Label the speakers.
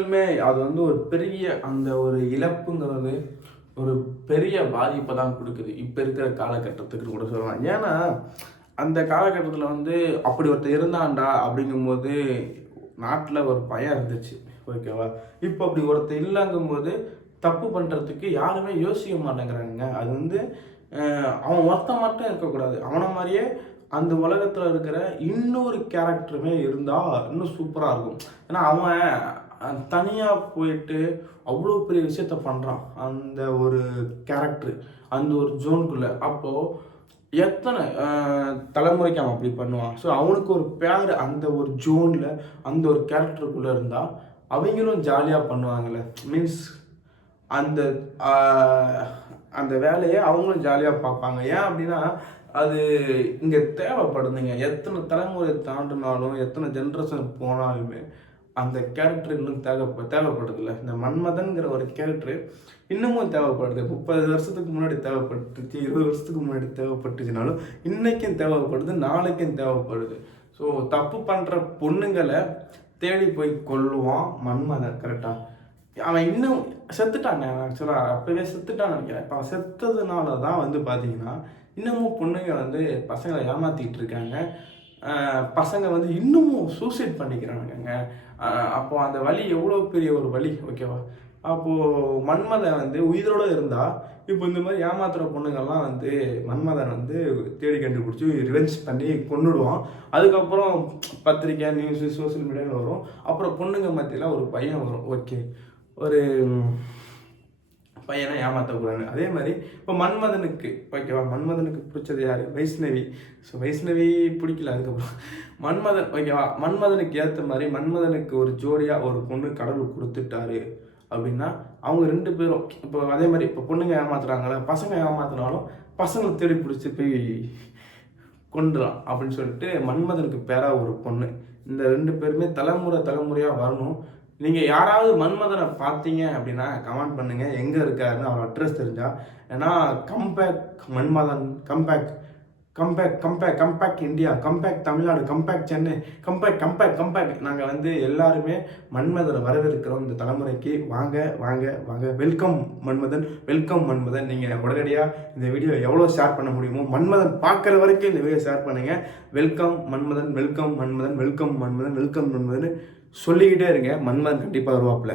Speaker 1: உண்மையுமே அது வந்து ஒரு பெரிய அந்த ஒரு இழப்புங்கிறது ஒரு பெரிய பாதிப்பை தான் கொடுக்குது. இப்போ இருக்கிற காலகட்டத்துக்கு கூட சொல்லலாம். ஏன்னா அந்த காலகட்டத்தில் வந்து அப்படி ஒருத்தர் இருந்தான்டா அப்படிங்கும்போது நாட்டில் ஒரு பயம் இருந்துச்சு. ஓகேவா? இப்போ அப்படி ஒருத்தர் இல்லைங்கும்போது தப்பு பண்ணுறதுக்கு யாருமே யோசிக்க மாட்டேங்கிறாங்க அது வந்து அவன் ஒருத்தன் மட்டும் இருக்கக்கூடாது. அவனை மாதிரியே அந்த உலகத்தில் இருக்கிற இன்னொரு கேரக்டருமே இருந்தால் இன்னும் சூப்பராக இருக்கும். ஏன்னா அவன் தனியாக போயிட்டு அவ்வளோ பெரிய விஷயத்த பண்ணுறான் அந்த ஒரு கேரக்டரு அந்த ஒரு ஜோனுக்குள்ளே அப்போது எத்தனை தலைமுறைக்கு அவன் அப்படி பண்ணுவான்? ஸோ அவனுக்கு ஒரு பேர் அந்த ஒரு ஜோனில் அந்த ஒரு கேரக்டருக்குள்ளே இருந்தால் அவங்களும் ஜாலியாக பண்ணுவாங்கள்ல மீன்ஸ் அந்த அந்த வேலையை அவங்களும் ஜாலியாக பார்ப்பாங்க. ஏன் அப்படின்னா அது இங்கே தேவைப்படுதுங்க. எத்தனை தலைமுறை தாண்டினாலும் எத்தனை ஜென்ரேஷன் போனாலுமே அந்த கேரக்டர் இன்னும் தேவை தேவைப்படுதுல்ல இந்த மன்மதன்கிற ஒரு கேரக்டர் இன்னமும் தேவைப்படுது. முப்பது வருஷத்துக்கு முன்னாடி தேவைப்பட்டுச்சு இருபது வருஷத்துக்கு முன்னாடி தேவைப்பட்டுச்சுனாலும் இன்றைக்கும் தேவைப்படுது நாளைக்கும் தேவைப்படுது. ஸோ தப்பு பண்ணுற பொண்ணுங்களை தேடி போய் கொல்லுவான் மன்மதன் கரெக்டாக அவன் இன்னும் செத்துட்டாங்க ஆக்சுவலாக அப்போவே செத்துட்டான்னு நினைக்கிறேன். இப்போ அவன் செத்ததுனால தான் வந்து பார்த்தீங்கன்னா இன்னமும் பொண்ணுங்க வந்து பசங்களை ஏமாற்றிக்கிட்டு இருக்காங்க. பசங்க வந்து இன்னமும் சூசைட் பண்ணிக்கிறானுங்க அப்போது அந்த வலி எவ்வளோ பெரிய ஒரு வலி ஓகேவா அப்போது மன்மதன் வந்து உயிரோடு இருந்தால் இப்போ இந்த மாதிரி ஏமாத்துகிற பொண்ணுங்கள்லாம் வந்து மன்மதன் வந்து தேடி கண்டுபிடிச்சி ரிவெஞ்ச் பண்ணி கொண்டுடுவான் அதுக்கப்புறம் பத்திரிக்கை நியூஸு சோஷியல் மீடியாவில் வரும். அப்புறம் பொண்ணுங்க மத்தியில் ஒரு பையன் வரும். ஓகே ஒரு பையனை ஏமாற்றக்கூடாது அதே மாதிரி இப்போ மன்மதனுக்கு ஓகேவா மன்மதனுக்கு பிடிச்சது யார்? வைஷ்ணவி. ஸோ வைஷ்ணவி பிடிக்கல அதுக்கப்புறம். மன்மதன் ஓகேவா மன்மதனுக்கு ஏற்ற மாதிரி மன்மதனுக்கு ஒரு ஜோடியாக ஒரு பொண்ணு கடவுள் கொடுத்துட்டாரு அப்படின்னா அவங்க ரெண்டு பேரும் இப்போ அதே மாதிரி இப்போ பொண்ணுங்க ஏமாத்துறாங்களே? பசங்க ஏமாத்தினாலும் பசங்களை தேடி பிடிச்சி போய் கொண்டுலாம் அப்படின்னு சொல்லிட்டு மன்மதனுக்கு பேரா ஒரு பொண்ணு. இந்த ரெண்டு பேருமே தலைமுறை தலைமுறையாக வரணும். நீங்கள் யாராவது மன்மதனை பார்த்தீங்க அப்படின்னா கமெண்ட் பண்ணுங்கள் எங்கே இருக்காருன்னு அவர் அட்ரஸ் தெரிஞ்சால் ஏன்னா comeback Manmadhan comeback comeback comeback comeback India comeback Tamil Nadu comeback Chennai comeback comeback comeback நாங்கள் வந்து எல்லாருமே மன்மதனை வரவேற்கிறோம் இந்த தலைமுறைக்கு. வாங்க வாங்க வாங்க. வெல்கம் மன்மதன். வெல்கம் மன்மதன். நீங்கள் உடனடியாக இந்த வீடியோ எவ்வளோ ஷேர் பண்ண முடியுமோ மன்மதன் பார்க்குற வரைக்கும் இந்த வீடியோ ஷேர் பண்ணுங்கள் welcome Manmadhan. Welcome Manmadhan. Welcome Manmadhan. Welcome Manmadhan. சொல்லிக்கிட்டே இருங்க. மன்மதன் கண்டிப்பாக வருவாப்புல.